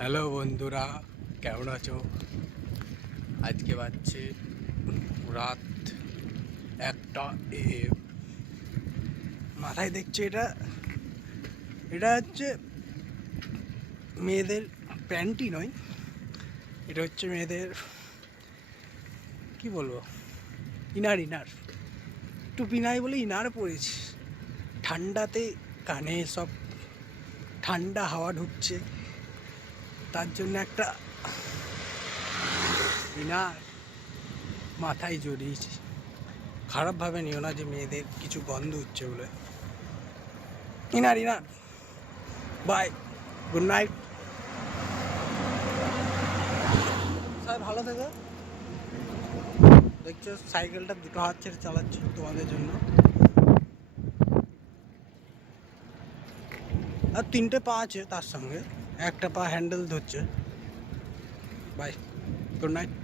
Hello বন্ধুরা, কেমন আছো? আজকে বাজছে রাত 1টা AM। মাথায় দেখছো এটা এটা হচ্ছে মেয়েদের প্যান্টি নয়, এটা হচ্ছে মেয়েদের কি বলবো, ইনার টুপি নাই বলে ইনার পরেছি। ঠান্ডাতে কানে সব ঠান্ডা হাওয়া ঢুকছে, তার জন্য একটা ইনার মাথায় জড়িয়েছি। খারাপভাবে নিও না যে মেয়েদের কিছু গন্ধ হচ্ছে বলে। ইনার বাই, গুড নাইট, স্যার ভালো থেকো। দেখছো সাইকেলটা দুটো হাত ছেড়ে চালাচ্ছি তোমাদের জন্য, আর 3টে পা আছে, তার সঙ্গে একটা পা হ্যান্ডেল ধরছে। Bye, good night.